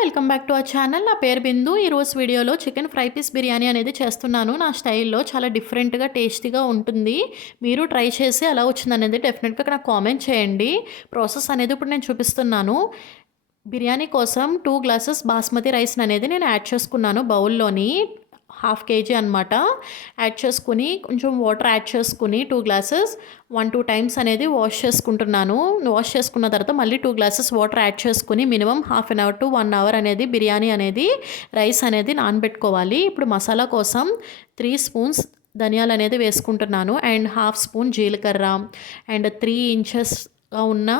Welcome back to our channel. నా పేరు బిందు. ఈరోజు వీడియోలో చికెన్ ఫ్రై పీస్ బిర్యానీ అనేది చేస్తున్నాను. నా స్టైల్‌లో చాలా డిఫరెంట్‌గా, టేస్టీగా ఉంటుంది. మీరు ట్రై చేసి ఎలా వచ్చిందనేది డెఫినెట్‌గా నాకు కామెంట్ చేయండి. ప్రాసెస్ అనేది ఇప్పుడు నేను చూపిస్తున్నాను. బిర్యానీ కోసం 2 గ్లాసెస్ బాస్మతి రైస్‌ని అనేది నేను యాడ్ చేసుకున్నాను బౌల్‌లోని. హాఫ్ కేజీ అనమాట. యాడ్ చేసుకుని కొంచెం వాటర్ యాడ్ చేసుకుని 2 గ్లాసెస్ 1-2 టైమ్స్ అనేది వాష్ చేసుకుంటున్నాను. వాష్ చేసుకున్న తర్వాత మళ్ళీ 2 గ్లాసెస్ వాటర్ యాడ్ చేసుకుని minimum half an hour to 1 hour అనేది బిర్యానీ అనేది రైస్ అనేది నానబెట్టుకోవాలి. ఇప్పుడు మసాలా కోసం 3 స్పూన్స్ ధనియాలు అనేది వేసుకుంటున్నాను అండ్ హాఫ్ స్పూన్ జీలకర్ర అండ్ 3 ఇంచెస్ ఉన్న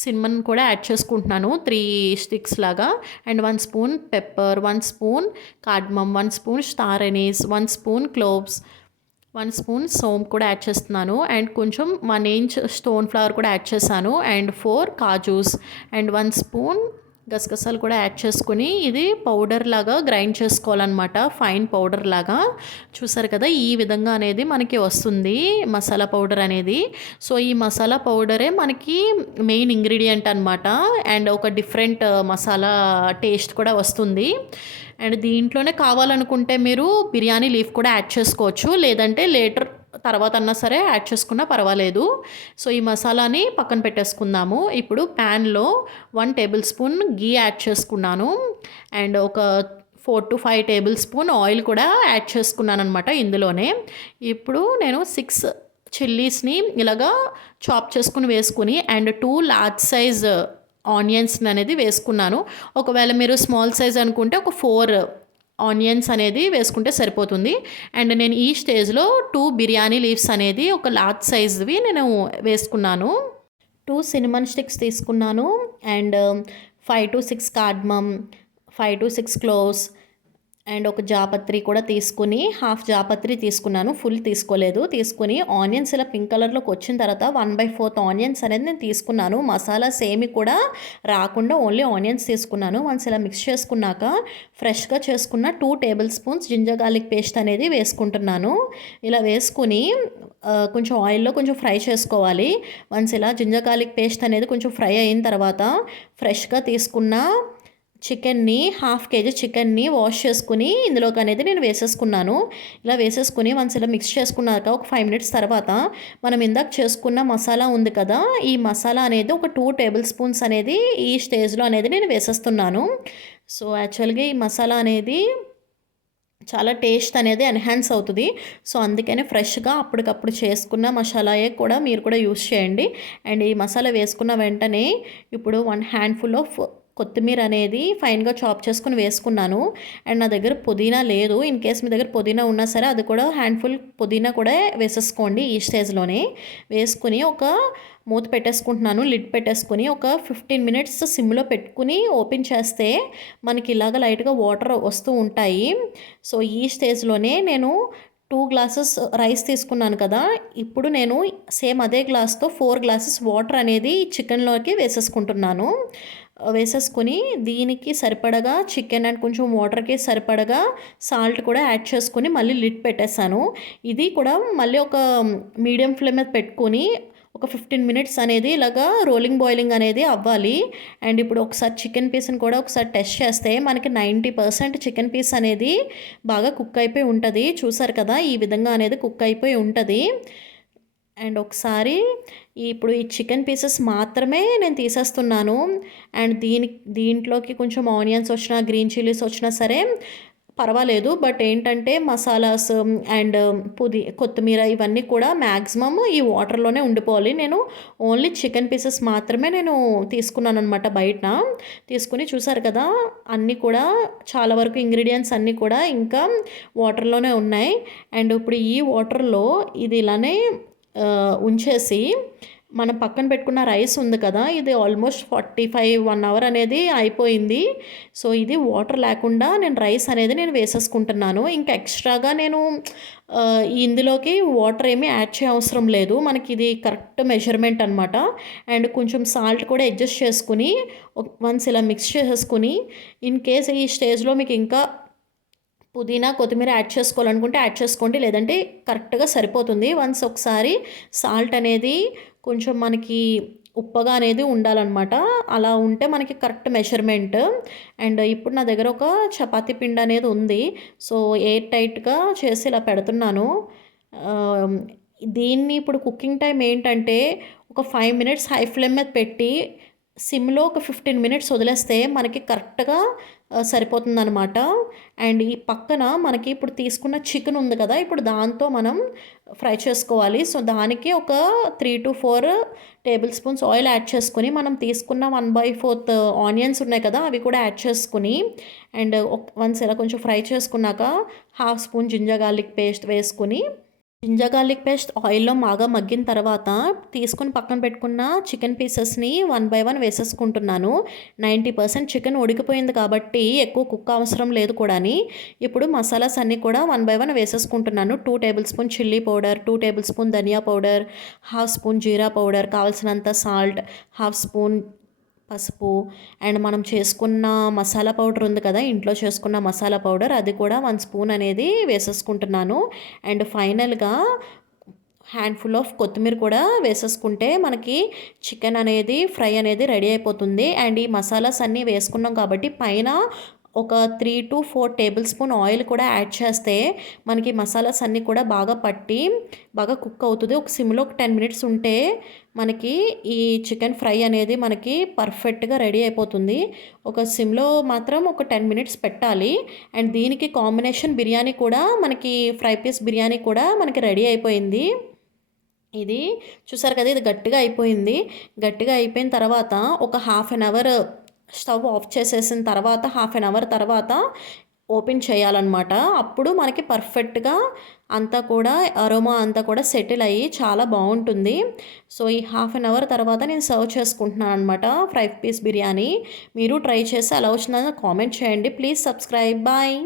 సిన్నమన్ కూడా యాడ్ చేసుకుంటున్నాను 3 స్టిక్స్ లాగా and 1 spoon pepper, 1 spoon cardamom, 1 spoon star anise, 1 spoon cloves, 1 spoon సోంపు కూడా యాడ్ చేస్తున్నాను అండ్ కొంచెం 1 ఇంచ్ స్టోన్ ఫ్లవర్ కూడా యాడ్ చేశాను అండ్ 4 కాజూస్ అండ్ 1 స్పూన్ గసగసాలు కూడా యాడ్ చేసుకుని ఇది పౌడర్ లాగా గ్రైండ్ చేసుకోవాలన్నమాట. ఫైన్ పౌడర్ లాగా చూసారు కదా, ఈ విధంగా అనేది మనకి వస్తుంది మసాలా పౌడర్ అనేది. సో ఈ మసాలా పౌడరే మనకి మెయిన్ ఇంగ్రీడియంట్ అనమాట అండ్ ఒక డిఫరెంట్ మసాలా టేస్ట్ కూడా వస్తుంది. అండ్ దీంట్లోనే కావాలనుకుంటే మీరు బిర్యానీ లీఫ్ కూడా యాడ్ చేసుకోవచ్చు, లేదంటే లేటర్ తర్వాత అన్నా సరే యాడ్ చేసుకున్నా పర్వాలేదు. సో ఈ మసాలాని పక్కన పెట్టేసుకుందాము. ఇప్పుడు ప్యాన్లో 1 టేబుల్ స్పూన్ గీ యాడ్ చేసుకున్నాను అండ్ ఒక 4-5 టేబుల్ స్పూన్ ఆయిల్ కూడా యాడ్ చేసుకున్నాను అనమాట ఇందులోనే. ఇప్పుడు నేను 6 చిల్లీస్ని ఇలాగా చాప్ చేసుకుని వేసుకుని అండ్ 2 లార్జ్ సైజ్ ఆనియన్స్ అనేది వేసుకున్నాను. ఒకవేళ మీరు స్మాల్ సైజ్ అనుకుంటే ఒక 4 ఆనియన్స్ అనేది వేసుకుంటే సరిపోతుంది. అండ్ నేను ఈ స్టేజ్లో 2 బిర్యానీ లీవ్స్ అనేది ఒక లార్జ్ సైజ్వి నేను వేసుకున్నాను. 2 సిన్నమన్ స్టిక్స్ తీసుకున్నాను అండ్ 5-6 కార్డమమ్, 5-6 క్లోవ్స్ అండ్ ఒక జాపత్రి కూడా తీసుకుని హాఫ్ జాపత్రి తీసుకున్నాను, ఫుల్ తీసుకోలేదు. తీసుకుని ఆనియన్స్ ఇలా పింక్ కలర్లోకి వచ్చిన తర్వాత 1/4 ఆనియన్స్ అనేది నేను తీసుకున్నాను. మసాలాస్ ఏమి కూడా రాకుండా ఓన్లీ ఆనియన్స్ తీసుకున్నాను. వన్స్ ఇలా మిక్స్ చేసుకున్నాక ఫ్రెష్గా చేసుకున్న 2 tablespoons ginger garlic paste అనేది వేసుకుంటున్నాను. ఇలా వేసుకుని కొంచెం ఆయిల్లో కొంచెం ఫ్రై చేసుకోవాలి. వన్స్ ఇలా జింజర్ గార్లిక్ పేస్ట్ అనేది కొంచెం ఫ్రై అయిన తర్వాత ఫ్రెష్గా తీసుకున్న చికెన్ని, హాఫ్ కేజీ చికెన్ని వాష్ చేసుకుని ఇందులోకి అనేది నేను వేసేసుకున్నాను. ఇలా వేసేసుకుని వన్స్ ఇలా మిక్స్ చేసుకున్నాక ఒక 5 మినిట్స్ తర్వాత మనం ఇందాక చేసుకున్న మసాలా ఉంది కదా, ఈ మసాలా అనేది ఒక 2 టేబుల్ స్పూన్స్ అనేది ఈ స్టేజ్లో అనేది నేను వేసేస్తున్నాను. సో యాక్చువల్గా ఈ మసాలా అనేది చాలా టేస్ట్ అనేది ఎన్హాన్స్ అవుతుంది. సో అందుకని ఫ్రెష్గా అప్పటికప్పుడు చేసుకున్న మసాలాయే కూడా మీరు కూడా యూస్ చేయండి. అండ్ ఈ మసాలా వేసుకున్న వెంటనే ఇప్పుడు 1 హ్యాండ్ఫుల్ ఆఫ్ కొత్తిమీర అనేది ఫైన్గా చాప్ చేసుకుని వేసుకున్నాను. అండ్ నా దగ్గర పుదీనా లేదు. ఇన్ కేస్ మీ దగ్గర పుదీనా ఉన్నా సరే అది కూడా హ్యాండ్ఫుల్ పుదీనా కూడా వేసేసుకోండి ఈ స్టేజ్లోనే. వేసుకుని ఒక మూత పెట్టేసుకుంటున్నాను, లిడ్ పెట్టేసుకుని ఒక 15 మినిట్స్ సిమ్లో పెట్టుకుని ఓపెన్ చేస్తే మనకి ఇలాగ లైట్గా వాటర్ వస్తూ ఉంటాయి. సో ఈ స్టేజ్లోనే నేను 2 గ్లాసెస్ రైస్ తీసుకున్నాను కదా, ఇప్పుడు నేను సేమ్ అదే గ్లాస్తో 4 గ్లాసెస్ వాటర్ అనేది చికెన్లోకి వేసేసుకుంటున్నాను. వేసేసుకొని దీనికి సరిపడగా చికెన్ అండ్ కొంచెం వాటర్కి సరిపడగా సాల్ట్ కూడా యాడ్ చేసుకొని మళ్ళీ లిడ్ పెట్టేశాను. ఇది కూడా మళ్ళీ ఒక మీడియం ఫ్లేమ్ మీద పెట్టుకొని ఒక 15 మినిట్స్ అనేది ఇలాగా రోలింగ్ బాయిలింగ్ అనేది అవ్వాలి. అండ్ ఇప్పుడు ఒకసారి చికెన్ పీస్ని కూడా ఒకసారి టెస్ట్ చేస్తే మనకి 90% చికెన్ పీస్ అనేది బాగా కుక్ అయిపోయి ఉంటుంది. చూసారు కదా, ఈ విధంగా అనేది కుక్ అయిపోయి ఉంటుంది. అండ్ ఒకసారి ఇప్పుడు ఈ చికెన్ పీసెస్ మాత్రమే నేను తీసేస్తున్నాను. అండ్ దీంట్లోకి కొంచెం ఆనియన్స్ వచ్చినా గ్రీన్ చిల్లీస్ వచ్చినా సరే పర్వాలేదు. బట్ ఏంటంటే మసాలాస్ అండ్ కొత్తిమీర ఇవన్నీ కూడా మ్యాక్సిమమ్ ఈ వాటర్లోనే ఉండిపోవాలి. నేను ఓన్లీ చికెన్ పీసెస్ మాత్రమే నేను తీసుకున్నాను అనమాట బయట. తీసుకుని చూసారు కదా, అన్నీ కూడా చాలా వరకు ఇంగ్రీడియంట్స్ అన్నీ కూడా ఇంకా వాటర్లోనే ఉన్నాయి. అండ్ ఇప్పుడు ఈ వాటర్లో ఇది ఇలానే ఉంచేసి మనం పక్కన పెట్టుకున్న రైస్ ఉంది కదా, ఇది ఆల్మోస్ట్ 1 అవర్ అనేది అయిపోయింది. సో ఇది వాటర్ లేకుండా నేను రైస్ అనేది నేను వేసేసుకుంటున్నాను. ఇంకా ఎక్స్ట్రాగా నేను ఇందులోకి వాటర్ ఏమీ యాడ్ చేయ అవసరం లేదు. మనకి ఇది కరెక్ట్ మెజర్మెంట్ అనమాట. అండ్ కొంచెం సాల్ట్ కూడా అడ్జస్ట్ చేసుకుని వన్స్ ఇలా మిక్స్ చేసేసుకుని ఇన్ కేస్ ఈ స్టేజ్లో మీకు ఇంకా పుదీనా కొత్తిమీర యాడ్ చేసుకోవాలనుకుంటే యాడ్ చేసుకోండి, లేదంటే కరెక్ట్గా సరిపోతుంది. వన్స్ ఒకసారి సాల్ట్ అనేది కొంచెం మనకి ఉప్పగా అనేది ఉండాలనమాట. అలా ఉంటే మనకి కరెక్ట్ మెజర్‌మెంట్. అండ్ ఇప్పుడు నా దగ్గర ఒక చపాతీ పిండి అనేది ఉంది. సో, ఎయిర్ టైట్‌గా చేసి ఇలా పెడుతున్నాను. ఆహ్, దీన్ని ఇప్పుడు కుకింగ్ టైమ్ ఏంటంటే ఒక 5 మినిట్స్ హై ఫ్లేమ్ మీద పెట్టి సిమ్‌లో ఒక 15 మినిట్స్ వదిలేస్తే మనకి కరెక్ట్‌గా సరిపోతుందనమాట. అండ్ ఈ పక్కన మనకి ఇప్పుడు తీసుకున్న చికెన్ ఉంది కదా! ఇప్పుడు దాంతో మనం ఫ్రై చేసుకోవాలి. సో, దానికి ఒక 3-4 టేబుల్ స్పూన్స్ ఆయిల్ యాడ్ చేసుకొని, మనం తీసుకున్న 1/4 ఆనియన్స్ ఉన్నాయి కదా! అవి కూడా యాడ్ చేసుకొని, అండ్ వన్స్ ఇలా కొంచెం ఫ్రై చేసుకున్నాక half spoon ginger garlic paste వేసుకొని, జింజర్ గార్లిక్ పేస్ట్ ఆయిల్‌లో బాగా మగ్గిన తర్వాత తీసుకొని పక్కన పెట్టుకున్న చికెన్ పీసెస్‌ని వన్ బై వన్ వేసేసుకుంటున్నాను. 90% చికెన్ ఉడికిపోయింది కాబట్టి ఎక్కువ కుక్ అవసరం లేదు కూడాని. ఇప్పుడు మసాలాస్ అన్నీ కూడా వన్ బై వన్ వేసేసుకుంటున్నాను. 2 tablespoon chilli powder, 2 tablespoon ధనియా పౌడర్, హాఫ్ స్పూన్ జీరా పౌడర్, కావాల్సినంత సాల్ట్, హాఫ్ స్పూన్ పసుపు, అండ్ మనం చేసుకున్న మసాలా పౌడర్ ఉంది కదా! ఇంట్లో చేసుకున్న మసాలా పౌడర్ అది కూడా 1 స్పూన్ అనేది వేసేసుకుంటున్నాను. అండ్ ఫైనల్‌గా హ్యాండ్‌ఫుల్ ఆఫ్ కొత్తిమీర కూడా వేసేసుకుంటే మనకి చికెన్ అనేది ఫ్రై అనేది రెడీ అయిపోతుంది. అండ్ ఈ మసాలాస్ అన్నీ వేసుకున్నాం కాబట్టి పైన ఒక 3-4 టేబుల్ స్పూన్ ఆయిల్ కూడా యాడ్ చేస్తే మనకి మసాలాస్ అన్నీ కూడా బాగా పట్టి బాగా కుక్ అవుతుంది. ఒక సిమ్‌లో ఒక 10 మినిట్స్ ఉంటే మనకి ఈ చికెన్ ఫ్రై అనేది మనకి పర్ఫెక్ట్‌గా రెడీ అయిపోతుంది. ఒక సిమ్‌లో మాత్రం ఒక 10 మినిట్స్ పెట్టాలి. అండ్ దీనికి కాంబినేషన్ బిర్యానీ కూడా మనకి ఫ్రై పీస్ బిర్యానీ కూడా మనకి రెడీ అయిపోయింది. ఇది చూసారు కదా! ఇది గట్టిగా అయిపోయింది. గట్టిగా అయిపోయిన తర్వాత ఒక half an hour stove off చేసేసిన తర్వాత హాఫ్ అన్ అవర్ తర్వాత ఓపెన్ చేయాలన్నమాట. అప్పుడు మనకి పర్ఫెక్ట్‌గా అంతా కూడా అరోమా అంతా కూడా సెటిల్ అయ్యి చాలా బావుంటుంది. సో, ఈ హాఫ్ అన్ అవర్ తర్వాత నేను సర్వ్ చేసుకుంటున్నాననమాట ఫ్రై పీస్ బిర్యానీ. మీరు ట్రై చేసి ఎలా వచ్చిందో కామెంట్ చేయండి. Please subscribe. బాయ్.